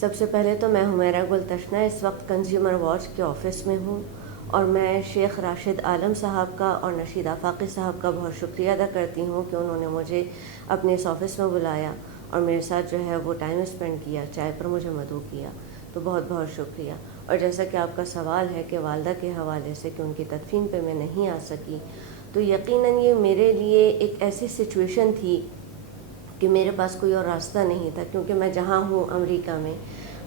سب سے پہلے تو میں حمیرہ گل تشنا اس وقت کنزیومر واچ کے آفس میں ہوں، اور میں شیخ راشد عالم صاحب کا اور نشید آفاقی صاحب کا بہت شکریہ ادا کرتی ہوں کہ انہوں نے مجھے اپنے اس آفس میں بلایا اور میرے ساتھ جو ہے وہ ٹائم اسپینڈ کیا، چائے پر مجھے مدعو کیا، تو بہت بہت شکریہ۔ اور جیسا کہ آپ کا سوال ہے کہ والدہ کے حوالے سے کہ ان کی تدفین پہ میں نہیں آ سکی، تو یقیناً یہ میرے لیے ایک ایسی سچویشن تھی کہ میرے پاس کوئی اور راستہ نہیں تھا، کیونکہ میں جہاں ہوں امریکہ میں،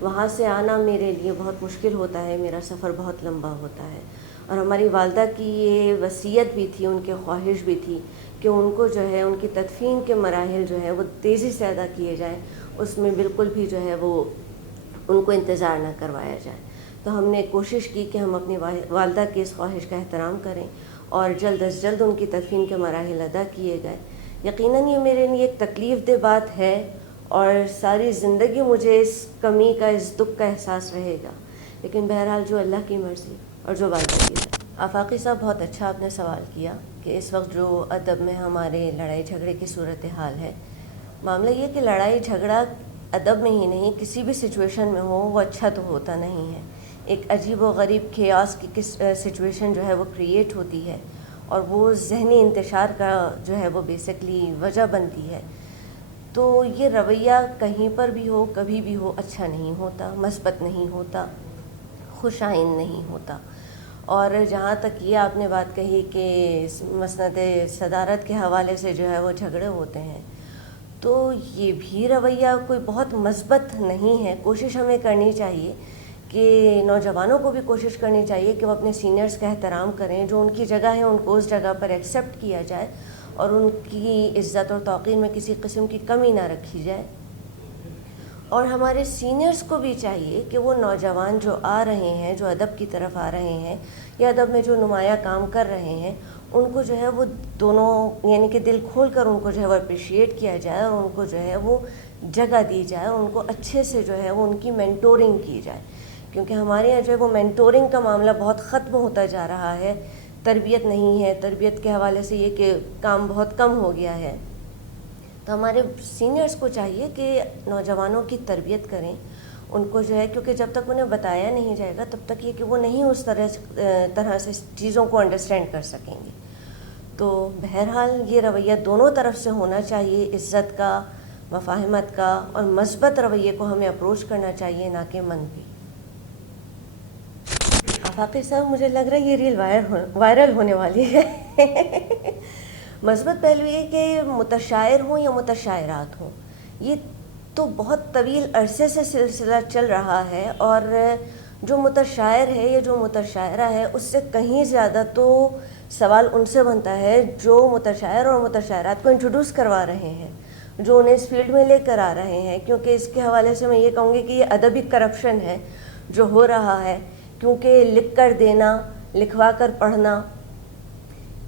وہاں سے آنا میرے لیے بہت مشکل ہوتا ہے، میرا سفر بہت لمبا ہوتا ہے۔ اور ہماری والدہ کی یہ وصیت بھی تھی، ان کی خواہش بھی تھی کہ ان کو جو ہے ان کی تدفین کے مراحل جو ہے وہ تیزی سے ادا کیے جائیں، اس میں بالکل بھی جو ہے وہ ان کو انتظار نہ کروایا جائے۔ تو ہم نے کوشش کی کہ ہم اپنی والدہ کی اس خواہش کا احترام کریں اور جلد از جلد ان کی تدفین کے مراحل ادا کیے گئے۔ یقیناً یہ میرے لیے ایک تکلیف دہ بات ہے اور ساری زندگی مجھے اس کمی کا، اس دکھ کا احساس رہے گا، لیکن بہرحال جو اللہ کی مرضی اور جو والدہ کی مرضی۔ آفاقی صاحب بہت اچھا آپ نے سوال کیا کہ اس وقت جو ادب میں ہمارے لڑائی جھگڑے کی صورتحال ہے، معاملہ یہ کہ لڑائی جھگڑا ادب میں ہی نہیں، کسی بھی سچویشن میں ہو وہ اچھا تو ہوتا نہیں ہے۔ ایک عجیب و غریب خیاس کی سچویشن جو ہے وہ کریٹ ہوتی ہے، اور وہ ذہنی انتشار کا جو ہے وہ بیسکلی وجہ بنتی ہے۔ تو یہ رویہ کہیں پر بھی ہو، کبھی بھی ہو، اچھا نہیں ہوتا، مثبت نہیں ہوتا، خوش آئند نہیں ہوتا۔ اور جہاں تک یہ آپ نے بات کہی کہ مسند صدارت کے حوالے سے جو ہے وہ جھگڑے ہوتے ہیں، تو یہ بھی رویہ کوئی بہت مثبت نہیں ہے۔ کوشش ہمیں کرنی چاہیے کہ نوجوانوں کو بھی کوشش کرنی چاہیے کہ وہ اپنے سینئرز کا احترام کریں، جو ان کی جگہ ہے ان کو اس جگہ پر ایکسیپٹ کیا جائے اور ان کی عزت اور توقیر میں کسی قسم کی کمی نہ رکھی جائے۔ اور ہمارے سینئرز کو بھی چاہیے کہ وہ نوجوان جو آ رہے ہیں، جو ادب کی طرف آ رہے ہیں یا ادب میں جو نمایاں کام کر رہے ہیں، ان کو جو ہے وہ دونوں یعنی کہ دل کھول کر ان کو جو ہے وہ اپریشیٹ کیا جائے اور ان کو جو ہے وہ جگہ دی جائے، ان کو اچھے سے جو ہے وہ ان کی مینٹورنگ کی جائے، کیونکہ ہمارے یہاں جو ہے وہ مینٹورنگ کا معاملہ بہت ختم ہوتا جا رہا ہے، تربیت نہیں ہے۔ تربیت کے حوالے سے یہ کہ کام بہت کم ہو گیا ہے۔ تو ہمارے سینئرز کو چاہیے کہ نوجوانوں کی تربیت کریں، ان کو جو ہے، کیونکہ جب تک انہیں بتایا نہیں جائے گا تب تک یہ کہ وہ نہیں اس طرح سے چیزوں کو انڈرسٹینڈ کر سکیں گے۔ تو بہرحال یہ رویہ دونوں طرف سے ہونا چاہیے، عزت کا، مفاہمت کا، اور مثبت رویے کو ہمیں اپروچ کرنا چاہیے، نہ کہ منفی۔ آفاقی صاحب مجھے لگ رہا ہے یہ ریل وائرل ہونے والی ہے۔ مثبت پہلو یہ کہ متشاعر ہوں یا متشاعرات ہوں، یہ تو بہت طویل عرصے سے سلسلہ چل رہا ہے، اور جو متشاعر ہے یا جو متشاعرہ ہے اس سے کہیں زیادہ تو سوال ان سے بنتا ہے جو متشاعر اور متشاعرات کو انٹروڈیوس کروا رہے ہیں، جو انہیں اس فیلڈ میں لے کر آ رہے ہیں، کیونکہ اس کے حوالے سے میں یہ کہوں گی کہ یہ ادبی کرپشن ہے جو ہو رہا ہے، کیونکہ لکھ کر دینا، لکھوا کر پڑھنا،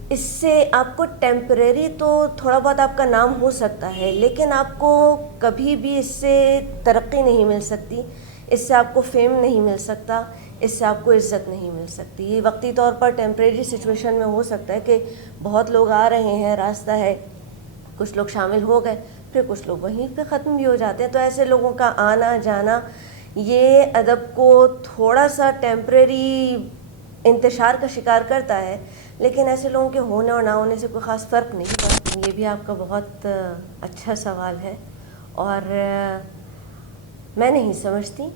اس سے آپ کو ٹیمپریری تو تھوڑا بہت آپ کا نام ہو سکتا ہے، لیکن آپ کو کبھی بھی اس سے ترقی نہیں مل سکتی، اس سے آپ کو فیم نہیں مل سکتا، اس سے آپ کو عزت نہیں مل سکتی۔ یہ وقتی طور پر ٹیمپریری سچویشن میں ہو سکتا ہے کہ بہت لوگ آ رہے ہیں، راستہ ہے، کچھ لوگ شامل ہو گئے، پھر کچھ لوگ وہیں پہ ختم بھی ہو جاتے ہیں۔ تو ایسے لوگوں کا آنا جانا یہ ادب کو تھوڑا سا ٹیمپریری انتشار کا شکار کرتا ہے، لیکن ایسے لوگوں کے ہونے اور نہ ہونے سے کوئی خاص فرق نہیں پڑتا۔ یہ بھی آپ کا بہت اچھا سوال ہے، اور میں نہیں سمجھتی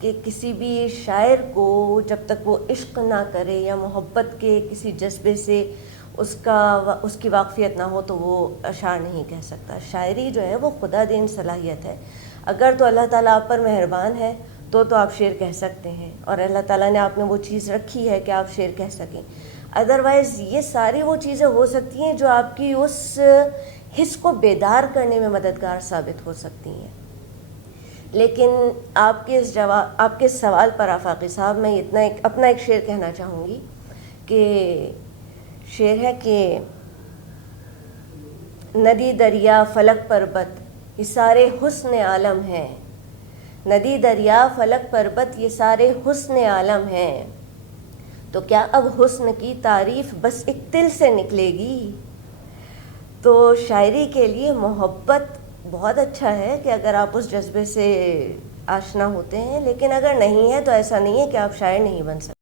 کہ کسی بھی شاعر کو جب تک وہ عشق نہ کرے یا محبت کے کسی جذبے سے اس کی واقفیت نہ ہو تو وہ اشعار نہیں کہہ سکتا۔ شاعری جو ہے وہ خدا دین صلاحیت ہے، اگر تو اللہ تعالیٰ آپ پر مہربان ہے تو آپ شعر کہہ سکتے ہیں، اور اللہ تعالیٰ نے آپ میں وہ چیز رکھی ہے کہ آپ شعر کہہ سکیں۔ ادروائز یہ ساری وہ چیزیں ہو سکتی ہیں جو آپ کی اس حس کو بیدار کرنے میں مددگار ثابت ہو سکتی ہیں۔ لیکن آپ کے سوال پر آفاقی صاحب میں اپنا ایک شعر کہنا چاہوں گی کہ شعر ہے کہ ندی دریا فلک پربت یہ سارے حسن عالم ہیں، ندی دریا فلک پربت یہ سارے حسن عالم ہیں، تو کیا اب حسن کی تعریف بس ایک دل سے نکلے گی؟ تو شاعری کے لیے محبت بہت اچھا ہے کہ اگر آپ اس جذبے سے آشنا ہوتے ہیں، لیکن اگر نہیں ہے تو ایسا نہیں ہے کہ آپ شاعر نہیں بن سکتے.